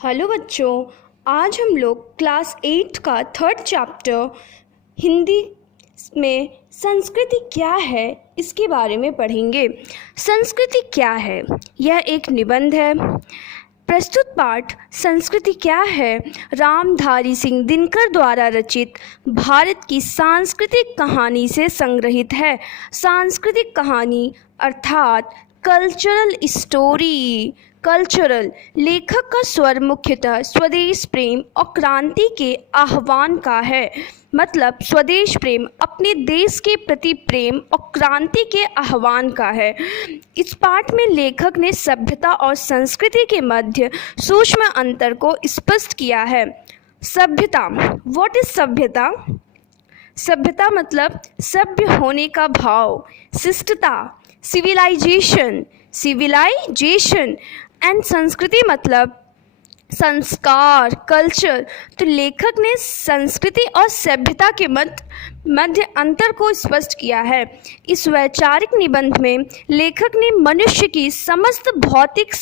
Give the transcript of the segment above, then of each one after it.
Hello बच्चों, आज हम लोग क्लास 8 का थर्ड चैप्टर हिंदी में संस्कृति क्या है इसके बारे में पढ़ेंगे। संस्कृति क्या है? यह एक निबंध है। प्रस्तुत पाठ संस्कृति क्या है रामधारी सिंह दिनकर द्वारा रचित भारत की सांस्कृतिक कहानी से संग्रहित है। सांस्कृतिक कहानी अर्थात कल्चरल स्टोरी। कल्चरल लेखक का स्वर मुख्यतः स्वदेश प्रेम और क्रांति के आह्वान का है। मतलब स्वदेश प्रेम, अपने देश के प्रति प्रेम और क्रांति के आह्वान का है। इस पाठ में लेखक ने सभ्यता और संस्कृति के मध्य सूक्ष्म अंतर को स्पष्ट किया है। सभ्यता, व्हाट इज सभ्यता? सभ्यता मतलब सभ्य होने का भाव। शिष्टता, सिविलाइजेशन, सिविलाइजेशन। एंड संस्कृति मतलब संस्कार, कल्चर। तो लेखक ने संस्कृति और सभ्यता के मध्य अंतर को स्पष्ट किया है। इस वैचारिक निबंध में लेखक ने मनुष्य की समस्त भौतिक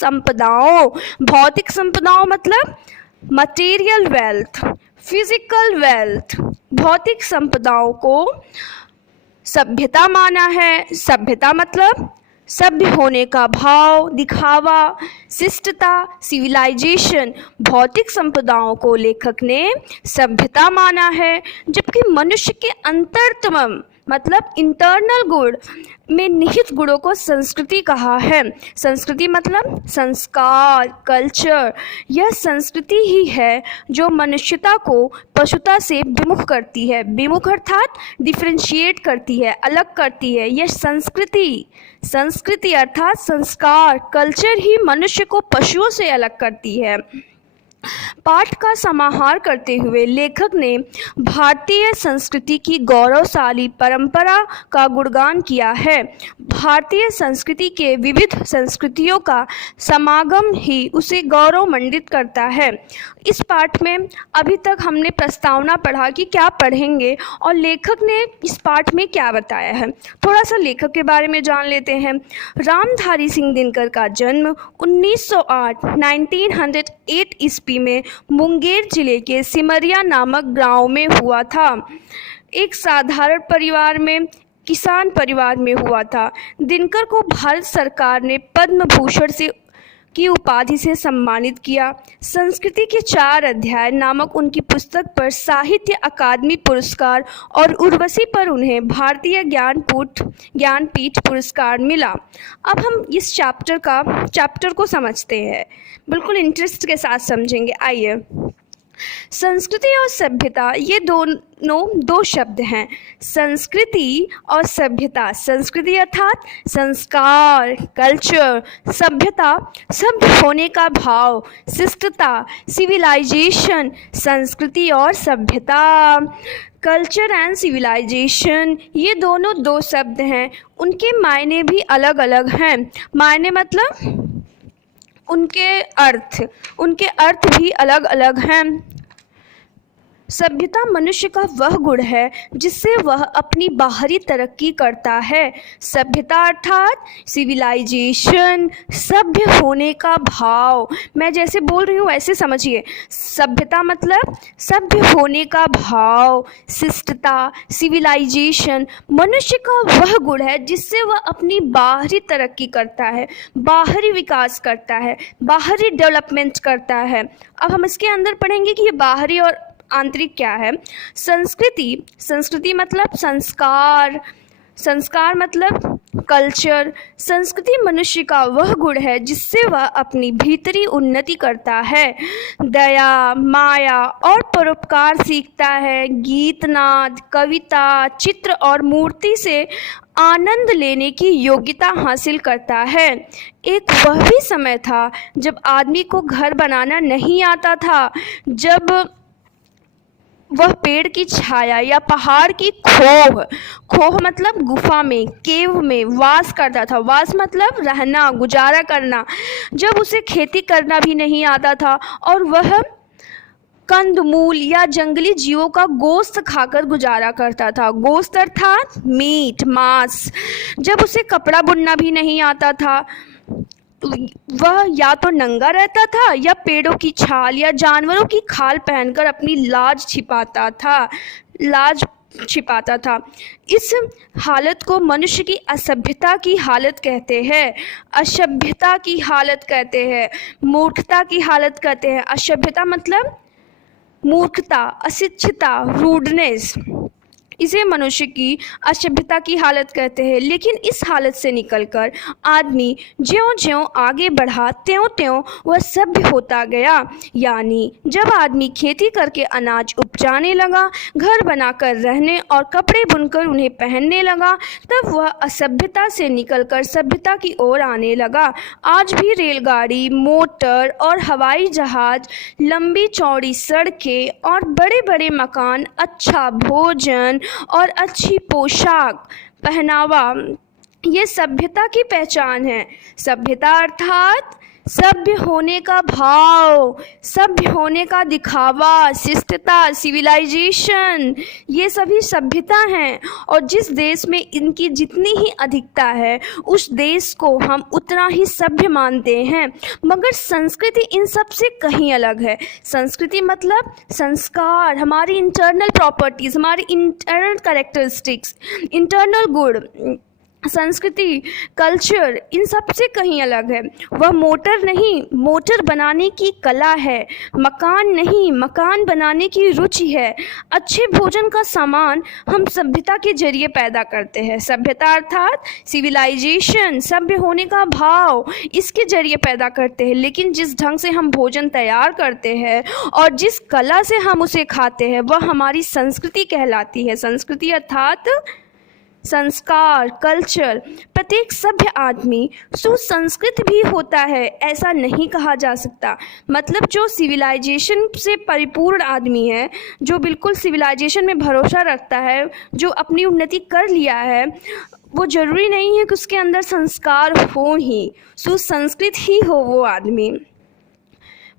संपदाओं मतलब मटेरियल वेल्थ, फिजिकल वेल्थ, भौतिक संपदाओं को सभ्यता माना है। सभ्यता मतलब सभ्य होने का भाव, दिखावा, शिष्टता, सिविलाइजेशन। भौतिक संपदाओं को लेखक ने सभ्यता माना है, जबकि मनुष्य के अंतरतम मतलब इंटरनल गुण में निहित गुणों को संस्कृति कहा है। संस्कृति मतलब संस्कार, कल्चर। यह संस्कृति ही है जो मनुष्यता को पशुता से विमुख करती है। विमुख अर्थात डिफरेंशिएट करती है, अलग करती है। यह संस्कृति अर्थात संस्कार, कल्चर ही मनुष्य को पशुओं से अलग करती है। पाठ का समाहार करते हुए लेखक ने भारतीय संस्कृति की गौरवशाली परंपरा का गुणगान किया है। भारतीय संस्कृति के विविध संस्कृतियों का समागम ही उसे गौरवमंडित करता है। इस पाठ में अभी तक हमने प्रस्तावना पढ़ा कि क्या पढ़ेंगे और लेखक ने इस पाठ में क्या बताया है। थोड़ा सा लेखक के बारे में जान लेते हैं। रामधारी सिंह दिनकर का जन्म 1908 ईस्वी में मुंगेर जिले के सिमरिया नामक गांव में हुआ था। एक साधारण परिवार में, किसान परिवार में हुआ था। दिनकर को भारत सरकार ने पद्म भूषण से की उपाधि से सम्मानित किया। संस्कृति के 4 अध्याय नामक उनकी पुस्तक पर साहित्य अकादमी पुरस्कार और उर्वशी पर उन्हें भारतीय ज्ञानपीठ पुरस्कार मिला। अब हम इस चैप्टर को समझते हैं, बिल्कुल इंटरेस्ट के साथ समझेंगे। आइए। संस्कृति और सभ्यता ये दोनों दो शब्द हैं। संस्कृति और सभ्यता। संस्कृति अर्थात संस्कार, कल्चर। सभ्यता सभ्य होने का भाव, शिष्टता, सिविलाइजेशन। संस्कृति और सभ्यता, कल्चर एंड सिविलाइजेशन, ये दोनों दो शब्द हैं। उनके मायने भी अलग अलग हैं। मायने मतलब उनके अर्थ भी अलग अलग हैं। सभ्यता मनुष्य का वह गुण है जिससे वह अपनी बाहरी तरक्की करता है। सभ्यता अर्थात सिविलाइजेशन, सभ्य होने का भाव। मैं जैसे बोल रही हूँ वैसे समझिए। सभ्यता मतलब सभ्य होने का भाव, शिष्टता, सिविलाइजेशन। मनुष्य का वह गुण है जिससे वह अपनी बाहरी तरक्की करता है, बाहरी विकास करता है, बाहरी डेवलपमेंट करता है। अब हम इसके अंदर पढ़ेंगे कि ये बाहरी और आंतरिक क्या है। संस्कृति मतलब संस्कार मतलब कल्चर। संस्कृति मनुष्य का वह गुण है जिससे वह अपनी भीतरी उन्नति करता है, दया, माया और परोपकार सीखता है, गीत, नाद, कविता, चित्र और मूर्ति से आनंद लेने की योग्यता हासिल करता है। एक वह भी समय था जब आदमी को घर बनाना नहीं आता था, जब वह पेड़ की छाया या पहाड़ की खोह मतलब गुफा में, केव में वास करता था। वास मतलब रहना, गुजारा करना। जब उसे खेती करना भी नहीं आता था और वह कंदमूल या जंगली जीवों का गोश्त खाकर गुजारा करता था। गोश्त अर्थात मीट, मांस। जब उसे कपड़ा बुनना भी नहीं आता था वह या तो नंगा रहता था या पेड़ों की छाल या जानवरों की खाल पहनकर अपनी लाज छिपाता था। इस हालत को मनुष्य की असभ्यता की हालत कहते हैं, असभ्यता की हालत कहते हैं, मूर्खता की हालत कहते हैं। असभ्यता मतलब मूर्खता, अशिक्षिता, रूडनेस, इसे मनुष्य की असभ्यता की हालत कहते हैं। लेकिन इस हालत से निकलकर आदमी ज्यों-ज्यों आगे बढ़ा त्यों-त्यों वह सभ्य होता गया। यानी जब आदमी खेती करके अनाज उपजाने लगा, घर बनाकर रहने और कपड़े बुनकर उन्हें पहनने लगा, तब वह असभ्यता से निकलकर सभ्यता की ओर आने लगा। आज भी रेलगाड़ी, मोटर और हवाई जहाज, लंबी चौड़ी सड़कें और बड़े-बड़े मकान, अच्छा भोजन और अच्छी पोशाक पहनावा, ये सभ्यता की पहचान है। सभ्यता अर्थात सभ्य होने का भाव, सभ्य होने का दिखावा, शिष्टता, सिविलाइजेशन, ये सभी सभ्यता हैं। और जिस देश में इनकी जितनी ही अधिकता है, उस देश को हम उतना ही सभ्य मानते हैं। मगर संस्कृति इन सब से कहीं अलग है। संस्कृति मतलब संस्कार, हमारी इंटरनल प्रॉपर्टीज़, हमारी इंटरनल कैरेक्टरिस्टिक्स, इंटरनल गुण। संस्कृति, कल्चर इन सब से कहीं अलग है। वह मोटर नहीं, मोटर बनाने की कला है। मकान नहीं, मकान बनाने की रुचि है। अच्छे भोजन का सामान हम सभ्यता के जरिए पैदा करते हैं। सभ्यता अर्थात सिविलाइजेशन, सभ्य होने का भाव, इसके जरिए पैदा करते हैं। लेकिन जिस ढंग से हम भोजन तैयार करते हैं और जिस कला से हम उसे खाते हैं, वह हमारी संस्कृति कहलाती है। संस्कृति अर्थात संस्कार, कल्चर। प्रत्येक सभ्य आदमी सुसंस्कृत भी होता है, ऐसा नहीं कहा जा सकता। मतलब जो सिविलाइजेशन से परिपूर्ण आदमी है, जो बिल्कुल सिविलाइजेशन में भरोसा रखता है, जो अपनी उन्नति कर लिया है, वो ज़रूरी नहीं है कि उसके अंदर संस्कार हो ही, सुसंस्कृत ही हो वो आदमी।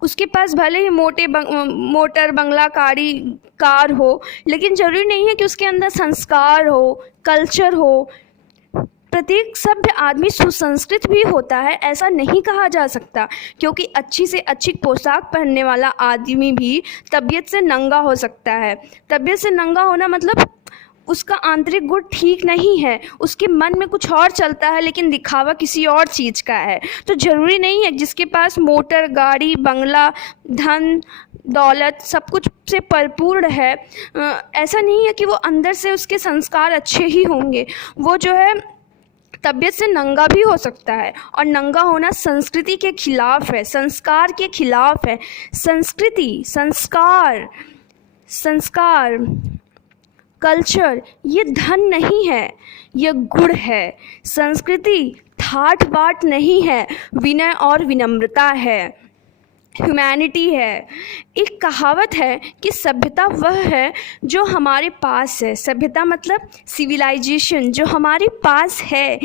उसके पास भले ही मोटर, बंगला, कार हो, लेकिन ज़रूरी नहीं है कि उसके अंदर संस्कार हो, कल्चर हो। प्रत्येक सभ्य आदमी सुसंस्कृत भी होता है, ऐसा नहीं कहा जा सकता, क्योंकि अच्छी से अच्छी पोशाक पहनने वाला आदमी भी तबीयत से नंगा हो सकता है। तबीयत से नंगा होना मतलब उसका आंतरिक गुण ठीक नहीं है, उसके मन में कुछ और चलता है, लेकिन दिखावा किसी और चीज़ का है। तो ज़रूरी नहीं है जिसके पास मोटर, गाड़ी, बंगला, धन दौलत सब कुछ से परिपूर्ण है, ऐसा नहीं है कि वो अंदर से उसके संस्कार अच्छे ही होंगे। वो जो है तबीयत से नंगा भी हो सकता है। और नंगा होना संस्कृति के खिलाफ है, संस्कार के खिलाफ है। संस्कृति, संस्कार, कल्चर ये धन नहीं है, ये गुण है। संस्कृति ठाट बाट नहीं है, विनय और विनम्रता है, ह्यूमैनिटी है। एक कहावत है कि सभ्यता वह है जो हमारे पास है। सभ्यता मतलब सिविलाइजेशन जो हमारे पास है,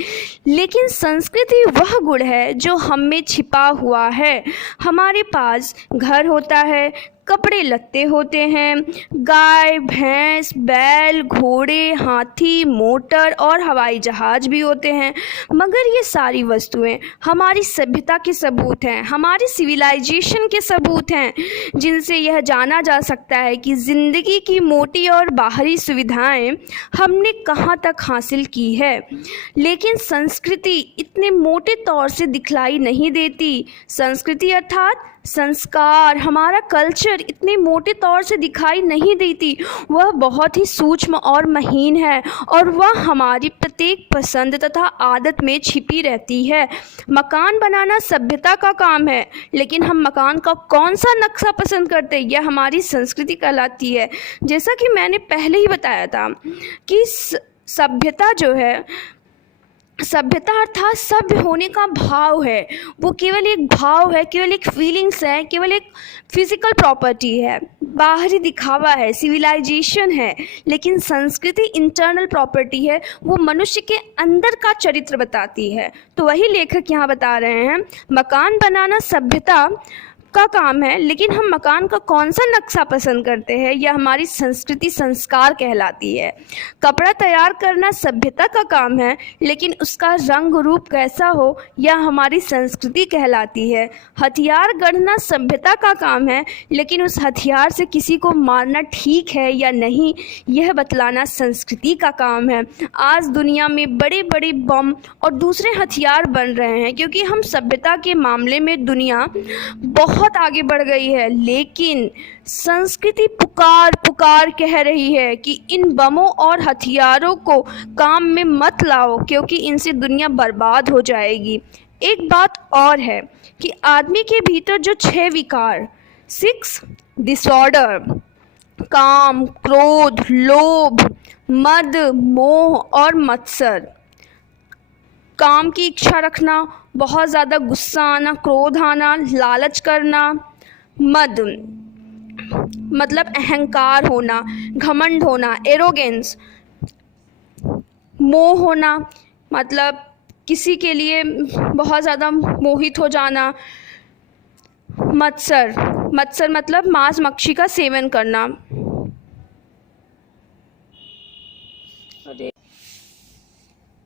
लेकिन संस्कृति वह गुण है जो हम में छिपा हुआ है। हमारे पास घर होता है, कपड़े लत्ते होते हैं, गाय, भैंस, बैल, घोड़े, हाथी, मोटर और हवाई जहाज भी होते हैं। मगर ये सारी वस्तुएं हमारी सभ्यता के सबूत हैं, हमारी सिविलाइजेशन के सबूत हैं, जिनसे यह जाना जा सकता है कि ज़िंदगी की मोटी और बाहरी सुविधाएं हमने कहाँ तक हासिल की है। लेकिन संस्कृति इतने मोटे तौर से दिखलाई नहीं देती। संस्कृति अर्थात संस्कार, हमारा कल्चर इतने मोटे तौर से दिखाई नहीं देती। वह बहुत ही सूक्ष्म और महीन है, और वह हमारी प्रत्येक पसंद तथा आदत में छिपी रहती है। मकान बनाना सभ्यता का काम है, लेकिन हम मकान का कौन सा नक्शा पसंद करते हैं, यह हमारी संस्कृति कहलाती है। जैसा कि मैंने पहले ही बताया था कि सभ्यता जो है, सभ्यता अर्थात सभ्य होने का भाव है। वो केवल एक भाव है, केवल एक फीलिंग्स है, केवल एक फिजिकल प्रॉपर्टी है, बाहरी दिखावा है, सिविलाइजेशन है। लेकिन संस्कृति इंटरनल प्रॉपर्टी है, वो मनुष्य के अंदर का चरित्र बताती है। तो वही लेखक यहाँ बता रहे हैं, मकान बनाना सभ्यता सबका काम है, लेकिन हम मकान का कौन सा नक्शा पसंद करते हैं यह हमारी संस्कृति संस्कार कहलाती है। कपड़ा तैयार करना सभ्यता का काम है, लेकिन उसका रंग रूप कैसा हो यह हमारी संस्कृति कहलाती है। हथियार गढ़ना सभ्यता का काम है, लेकिन उस हथियार से किसी को मारना ठीक है या नहीं यह बतलाना संस्कृति का काम है। आज दुनिया में बड़े बड़े बम और दूसरे हथियार बन रहे हैं क्योंकि हम सभ्यता के मामले में दुनिया बहुत आगे बढ़ गई है, लेकिन संस्कृति पुकार पुकार कह रही है कि इन बमों और हथियारों को काम में मत लाओ क्योंकि इनसे दुनिया बर्बाद हो जाएगी। एक बात और है कि आदमी के भीतर जो 6 विकार 6 डिसऑर्डर काम, क्रोध, लोभ, मद, मोह और मत्सर। काम की इच्छा रखना, बहुत ज़्यादा गुस्सा आना, क्रोध आना, लालच करना। मद मतलब अहंकार होना, घमंड होना, एरोगेंस। मोह होना मतलब किसी के लिए बहुत ज़्यादा मोहित हो जाना। मत्सर मतलब मांस मच्छी का सेवन करना।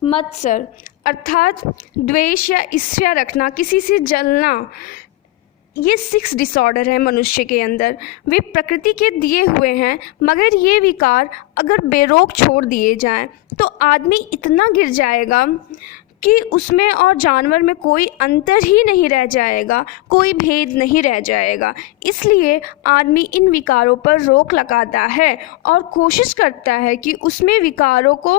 मत्सर अर्थात द्वेष या ईर्ष्या रखना, किसी से जलना। ये 6 डिसऑर्डर है मनुष्य के अंदर। वे प्रकृति के दिए हुए हैं, मगर ये विकार अगर बेरोक छोड़ दिए जाएं तो आदमी इतना गिर जाएगा कि उसमें और जानवर में कोई अंतर ही नहीं रह जाएगा, कोई भेद नहीं रह जाएगा। इसलिए आदमी इन विकारों पर रोक लगाता है और कोशिश करता है कि उसमें विकारों को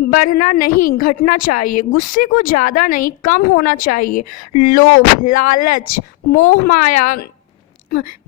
बढ़ना नहीं, घटना चाहिए। गुस्से को ज़्यादा नहीं, कम होना चाहिए। लोभ, लालच, मोह माया,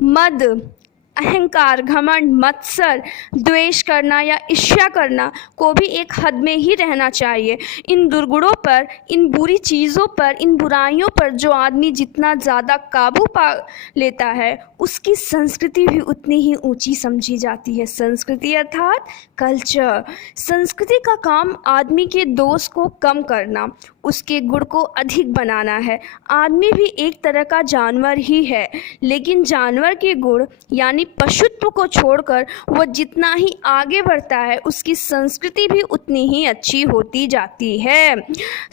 मद, अहंकार, घमंड, मत्सर, द्वेष करना या ईर्ष्या करना को भी एक हद में ही रहना चाहिए। इन दुर्गुणों पर, इन बुरी चीज़ों पर, इन बुराइयों पर जो आदमी जितना ज़्यादा काबू पा लेता है उसकी संस्कृति भी उतनी ही ऊंची समझी जाती है। संस्कृति अर्थात कल्चर। संस्कृति का काम आदमी के दोष को कम करना, उसके गुण को अधिक बनाना है। आदमी भी एक तरह का जानवर ही है, लेकिन जानवर के गुण यानी पशुत्व को छोड़कर वह जितना ही आगे बढ़ता है उसकी संस्कृति भी उतनी ही अच्छी होती जाती है।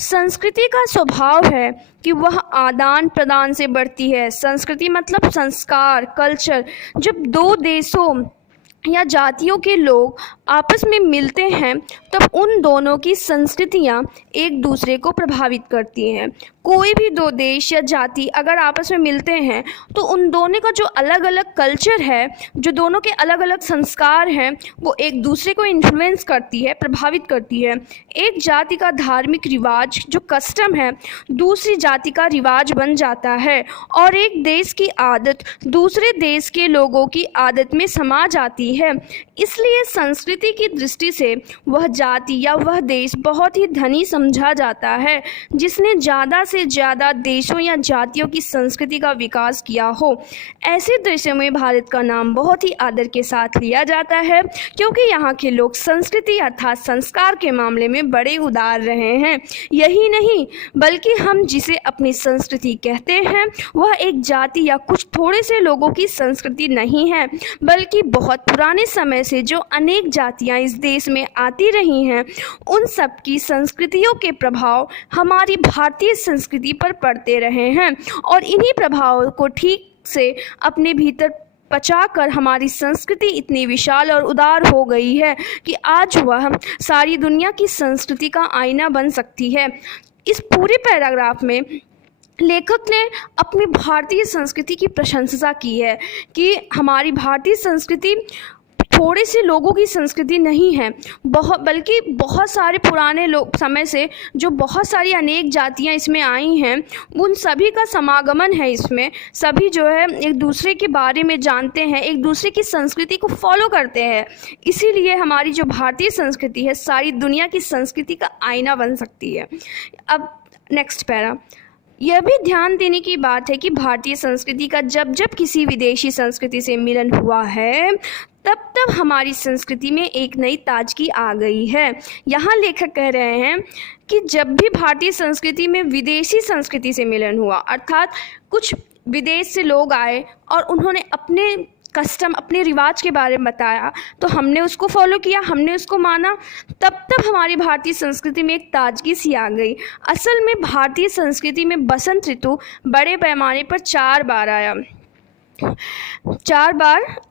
संस्कृति का स्वभाव है कि वह आदान प्रदान से बढ़ती है। संस्कृति मतलब संस्कार, कल्चर। जब 2 देशों या जातियों के लोग आपस में मिलते हैं तब उन दोनों की संस्कृतियाँ एक दूसरे को प्रभावित करती हैं। कोई भी 2 देश या जाति अगर आपस में मिलते हैं तो उन दोनों का जो अलग अलग कल्चर है, जो दोनों के अलग अलग संस्कार हैं, वो एक दूसरे को इन्फ्लुएंस करती है, प्रभावित करती है। एक जाति का धार्मिक रिवाज जो कस्टम है दूसरी जाति का रिवाज बन जाता है और एक देश की आदत दूसरे देश के लोगों की आदत में समा जाती है। इसलिए संस्कृति की दृष्टि से वह जाति या वह देश बहुत ही धनी समझा जाता है जिसने ज़्यादा से ज़्यादा देशों या जातियों की संस्कृति का विकास किया हो। ऐसे देशों में भारत का नाम बहुत ही आदर के साथ लिया जाता है क्योंकि यहाँ के लोग संस्कृति अर्थात संस्कार के मामले में बड़े उदार रहे हैं। यही नहीं बल्कि हम जिसे अपनी संस्कृति कहते हैं वह एक जाति या कुछ थोड़े से लोगों की संस्कृति नहीं है, बल्कि बहुत पुराने समय से जो अनेक जातियाँ इस देश में आती रही हैं उन सब की संस्कृतियों के प्रभाव हमारी भारतीय संस्कृति पर पड़ते रहे हैं और इन्हीं प्रभावों को ठीक से अपने भीतर पचाकर हमारी संस्कृति इतनी विशाल और उदार हो गई है कि आज वह सारी दुनिया की संस्कृति का आईना बन सकती है। इस पूरे पैराग्राफ में लेखक ने अपनी भारतीय संस्कृति की प्रशंसा की है कि हमारी भारतीय संस्कृति थोड़े से लोगों की संस्कृति नहीं है, बल्कि बहुत सारे पुराने समय से जो बहुत सारी अनेक जातियां इसमें आई हैं उन सभी का समागमन है। इसमें सभी जो है एक दूसरे के बारे में जानते हैं, एक दूसरे की संस्कृति को फॉलो करते हैं। इसीलिए हमारी जो भारतीय संस्कृति है सारी दुनिया की संस्कृति का आईना बन सकती है। अब नेक्स्ट पैरा, यह भी ध्यान देने की बात है कि भारतीय संस्कृति का जब जब किसी विदेशी संस्कृति से मिलन हुआ है तब तब हमारी संस्कृति में एक नई ताजगी आ गई है। यहाँ लेखक कह रहे हैं कि जब भी भारतीय संस्कृति में विदेशी संस्कृति से मिलन हुआ अर्थात कुछ विदेश से लोग आए और उन्होंने अपने कस्टम, अपने रिवाज के बारे में बताया, तो हमने उसको फॉलो किया, हमने उसको माना। तब हमारी भारतीय संस्कृति में एक ताजगी सी आ गई। असल में भारतीय संस्कृति में बसंत ऋतु बड़े पैमाने पर 4 बार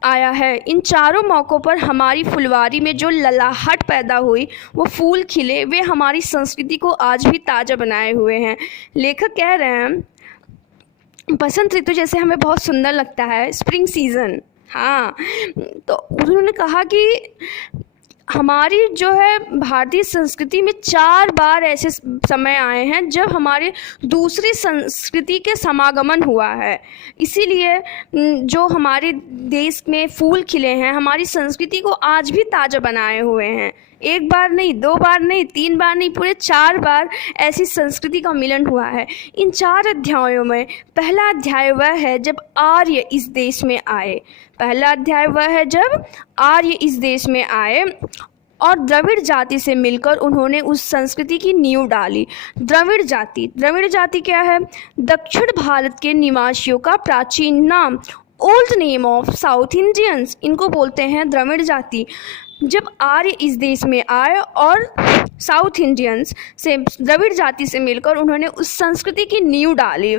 आया है। इन चारों मौक़ों पर हमारी फुलवारी में जो ललाहट पैदा हुई, वो फूल खिले, वे हमारी संस्कृति को आज भी ताज़ा बनाए हुए हैं। लेखक कह रहे हैं बसंत ऋतु जैसे हमें बहुत सुंदर लगता है, स्प्रिंग सीज़न, हाँ, तो उन्होंने कहा कि हमारी जो है भारतीय संस्कृति में 4 बार ऐसे समय आए हैं जब हमारे दूसरी संस्कृति के समागमन हुआ है। इसीलिए जो हमारे देश में फूल खिले हैं, हमारी संस्कृति को आज भी ताज़ा बनाए हुए हैं। 1 बार नहीं, 2 बार नहीं, 3 बार नहीं, पूरे 4 बार ऐसी संस्कृति का मिलन हुआ है। इन 4 अध्यायों में पहला अध्याय वह है जब आर्य इस देश में आए। पहला अध्याय वह है जब आर्य इस देश में आए और द्रविड़ जाति से मिलकर उन्होंने उस संस्कृति की नींव डाली। द्रविड़ जाति क्या है? दक्षिण भारत के निवासियों का प्राचीन नाम, old name of south Indians, इनको बोलते हैं द्रविड़ जाति। जब आर्य इस देश में आए और साउथ इंडियंस से, द्रविड़ जाति से मिलकर उन्होंने उस संस्कृति की नींव डाली।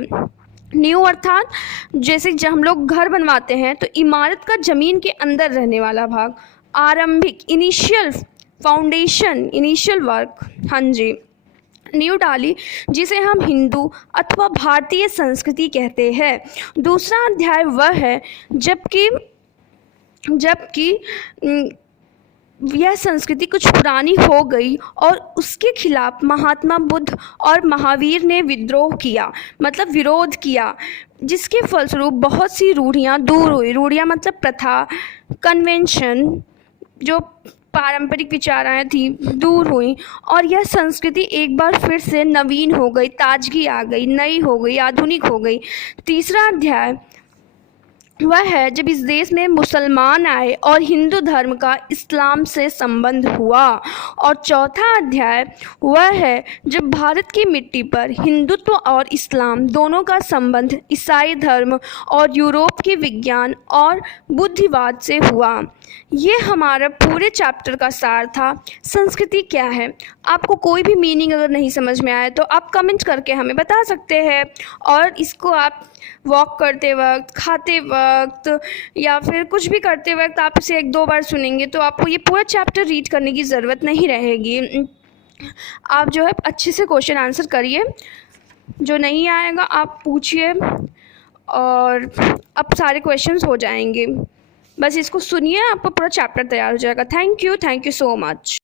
नींव अर्थात जैसे जब हम लोग घर बनवाते हैं तो इमारत का ज़मीन के अंदर रहने वाला भाग, आरंभिक, इनिशियल फाउंडेशन, इनिशियल वर्क, हाँ जी, नींव डाली, जिसे हम हिंदू अथवा भारतीय संस्कृति कहते हैं। दूसरा अध्याय वह है जबकि यह संस्कृति कुछ पुरानी हो गई और उसके खिलाफ महात्मा बुद्ध और महावीर ने विद्रोह किया, मतलब विरोध किया, जिसके फलस्वरूप बहुत सी रूढ़ियाँ दूर हुई। रूढ़ियाँ मतलब प्रथा, कन्वेंशन, जो पारंपरिक विचाराएं थी, दूर हुई और यह संस्कृति एक बार फिर से नवीन हो गई, ताजगी आ गई, नई हो गई, आधुनिक हो गई। तीसरा अध्याय वह है जब इस देश में मुसलमान आए और हिंदू धर्म का इस्लाम से संबंध हुआ। और चौथा अध्याय वह है जब भारत की मिट्टी पर हिंदुत्व और इस्लाम दोनों का संबंध ईसाई धर्म और यूरोप के विज्ञान और बुद्धिवाद से हुआ। ये हमारा पूरे चैप्टर का सार था। संस्कृति क्या है? आपको कोई भी मीनिंग अगर नहीं समझ में आए तो आप कमेंट करके हमें बता सकते हैं, और इसको आप वॉक करते वक्त, खाते वक्त या फिर कुछ भी करते वक्त आप इसे 1-2 बार सुनेंगे तो आपको ये पूरा चैप्टर रीड करने की ज़रूरत नहीं रहेगी। आप जो है अच्छे से क्वेश्चन आंसर करिए, जो नहीं आएगा आप पूछिए और अब सारे क्वेश्चंस हो जाएंगे। बस इसको सुनिए, आपका पूरा चैप्टर तैयार हो जाएगा। Thank you so much.